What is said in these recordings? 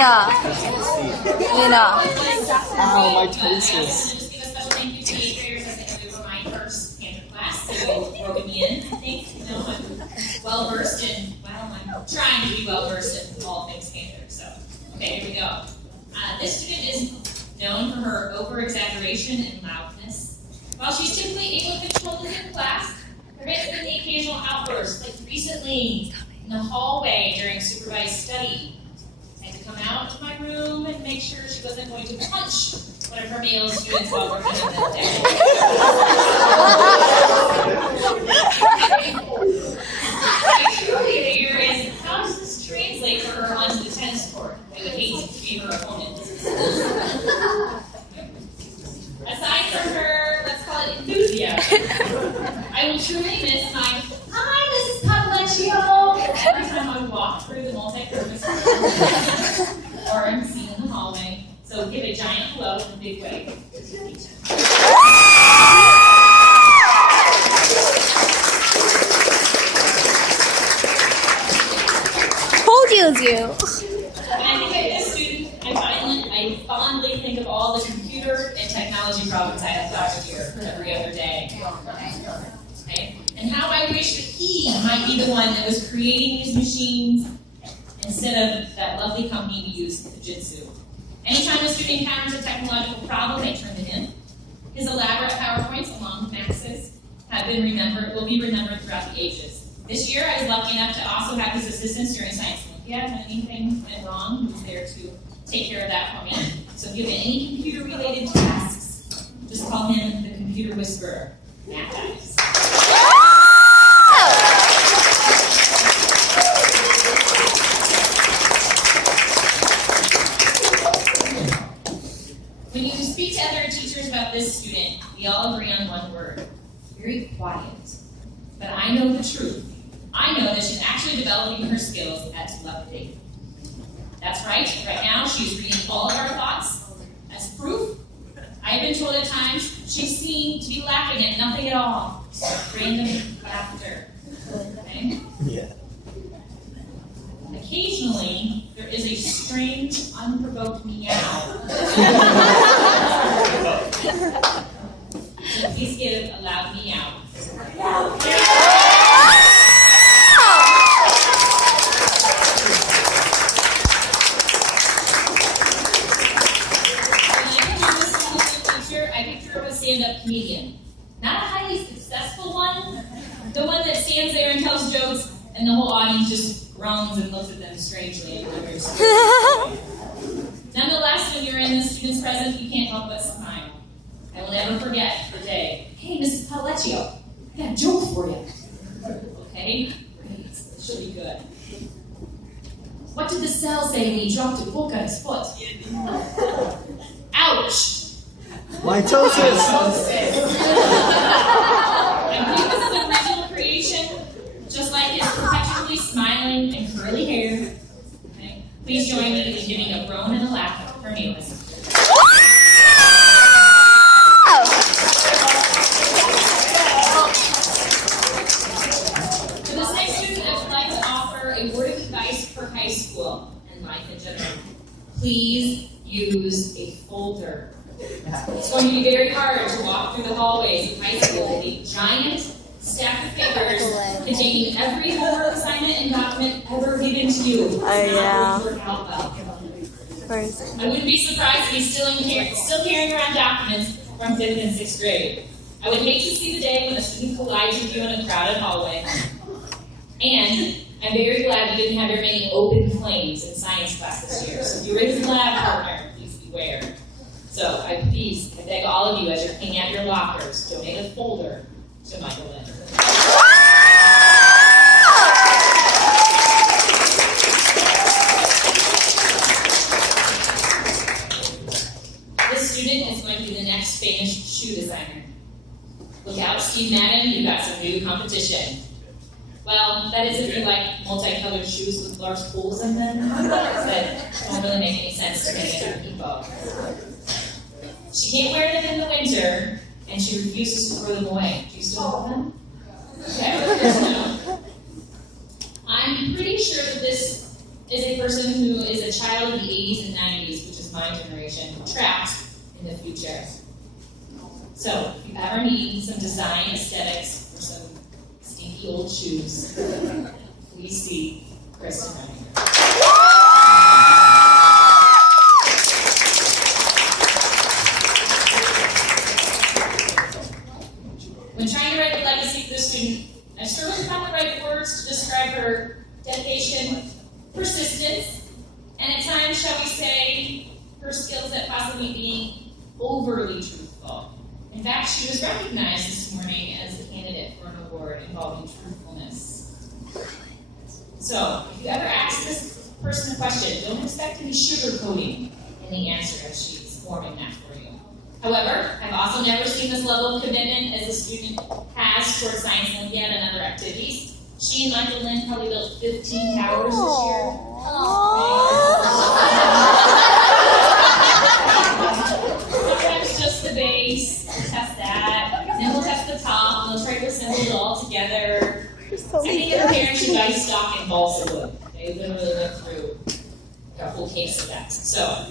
Lena. Ow, my toes. Just give a special thank you to the eighth graders as they were my first Panther class. They broke me in, I think. I'm well versed in, I'm trying to be well versed in all things Panther. So, okay, here we go. This student is known for her over-exaggeration and loudness. While she's typically able to control the class, there has been the occasional outburst, like recently in the hallway during supervised study. I had to come out of my room and make sure she wasn't going to punch one of her male students while working in the day. Earlier is, how does this translate for her onto the tennis court? I would hate to be her opponent. Aside from her, let's call it enthusiasm, I will truly miss my, hi, Mrs. Potilechio, every time I walk through the multi-purpose room or I'm seen in the hallway. So give a giant hello in a big way to Tiffany Chen. you. When I think of this student, I fondly think of all the computer and technology problems I had last year, every other day. Okay? And how I wish that he might be the one that was creating these machines instead of that lovely company we use, Fujitsu. Anytime a student encounters a technological problem, they turn to him. His elaborate PowerPoints, along with Max's, will be remembered throughout the ages. This year, I was lucky enough to also have his assistance during Science Olympiad. When anything went wrong, he was there to take care of that for me. So if you have any computer-related tasks, just call him the computer whisperer, Matt Dyas. When you speak to other teachers about this student, we all agree on one word: very quiet. But I know the truth. I know that she's actually developing her skills at telepathy. That's right. Right now, she's reading all of our thoughts as proof. I've been told at times she's seen to be laughing at nothing at all. Random laughter. Okay? Yeah. Occasionally, there is a strange, unprovoked meow. So please give a loud meow. I picture her of a stand-up comedian. Not a highly successful one, the one that stands there and tells jokes and the whole audience just groans and looks at them strangely and wonders. Nonetheless, when you're in the student's presence, you can't help but smile. I will never forget the day. Hey, Mrs. Potilechio, I got a joke for you. Okay, great, this should be good. What did the cell say when he dropped a book on his foot? Ouch! Mitosis! And he was an original creation, just like his perpetually smiling and curly hair. Okay? Please join me in giving a groan and a laugh for Neal Hasan. For this next student, I would like to offer a word of advice for high school and life in general. Please use a folder. It's going to be very hard to walk through the hallways of high school with a giant stack of papers containing every homework assignment and document ever given to you. Yeah. I wouldn't be surprised if he's still carrying around documents from 5th and 6th grade. I would hate to see the day when a student collides with you in a crowded hallway. And I'm very glad we didn't have very many open flames in science class this year. So if you're his lab partner, please beware. So I beg all of you, as you're cleaning out your lockers, donate a folder to Michael Lynn. This student is going to be the next famous shoe designer. Look out, Steve Madden, you've got some new competition. Well, that is if you like multicolored shoes with large holes in them, that don't really make any sense to many other people. She can't wear them in the winter, and she refuses to throw them away. Do you still have them? Okay, no. I'm pretty sure that this is a person who is a child of the 80s is my generation, trapped in the future. So, if you ever need some design aesthetics or some stinky old shoes, please see Kristen Riedinger. When trying to write the legacy for the student, I struggled to find the right words to describe her dedication, persistence, and at times, shall we say, her skills at possibly being overly truthful. In fact, she was recognized this morning as a candidate for an award involving truthfulness. So, if you ever ask this person a question, don't expect any sugarcoating in the answer as she's forming that for you. However, I've also never seen this level of commitment as a student has towards Science Olympiad and other activities. She and Michael Lynn probably built 15 towers this year. Sometimes just the base, we'll test that. Then we'll test the top, and we'll try to assemble it all together. I think her parents should buy stock in balsa wood. They literally went through a whole case of that. So,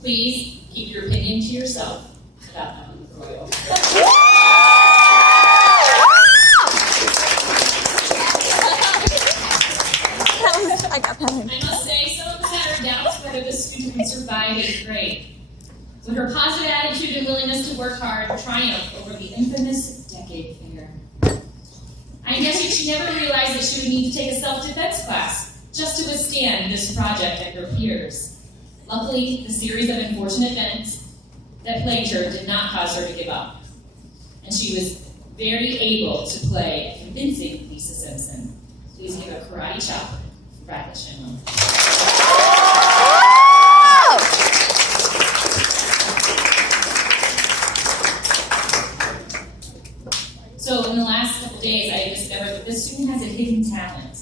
please keep your opinion to yourself about Royal. I must say, some of us had our doubts whether this student would survive 8th grade. But her positive attitude and willingness to work hard triumphed over the infamous decade finger. I'm guessing she never realized that she would need to take a self-defense class just to withstand this project and her peers. Luckily, the series of unfortunate events that plagued her did not cause her to give up. And she was very able to play a convincing Lisa Simpson. Please give a karate chop for Shamo. So in the last couple days, I discovered that this student has a hidden talent.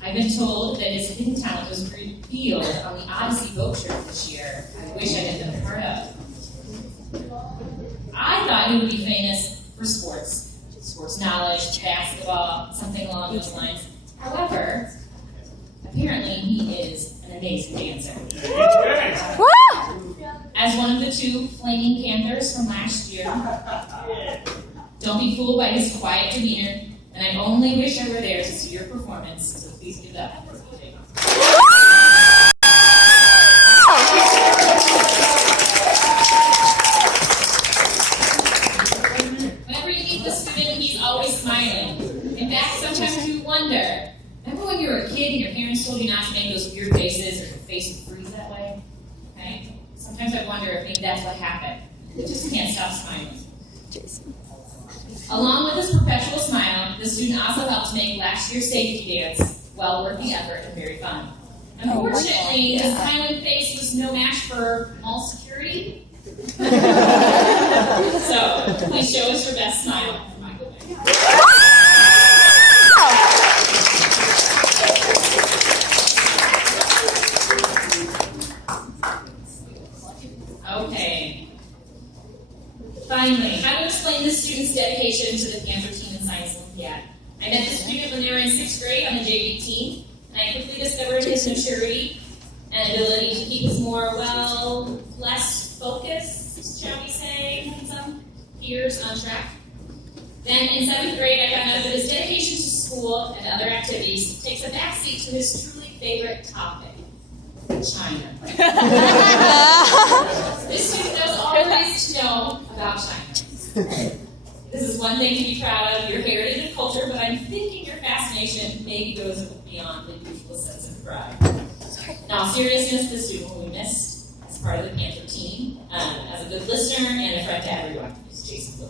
I've been told that his hidden talent was revealed on the Odyssey boat trip this year. I wish I had been a part of. I thought he would be famous for sports knowledge, basketball, something along those lines. However, apparently he is an amazing dancer. As one of the 2 flaming Panthers from last year, don't be fooled by his quiet demeanor, and I only wish I were there to see your performance, so please give it up for PJ. Whenever you meet the student, he's always smiling. In fact, sometimes you wonder, remember when you were a kid and your parents told you not to make those weird faces or your face would freeze that way? Okay? Sometimes I wonder if maybe that's what happened. They just can't stop smiling. Jason. Along with his perpetual smile, the student also helped make last year's safety dance well-worth effort and very fun. Unfortunately, his smiling face was no match for mall security. So, please show us your best smile for Michael Wang. Okay. Finally, how to explain the student's dedication to the Panther team in Science Olympiad. I met the student when they were in 6th grade on the JV team, and I quickly discovered his maturity and ability to keep his more, less focused, shall we say, than some peers on track. Then in 7th grade, I found out that his dedication to school and other activities takes a backseat to his truly favorite topic, China. This student knows all there is to know about China. This is one thing to be proud of, your heritage and culture, but I'm thinking your fascination maybe goes beyond the usual sense of pride. In all seriousness, this student will be missed as part of the Panther team, as a good listener and a friend to everyone. It's Jason.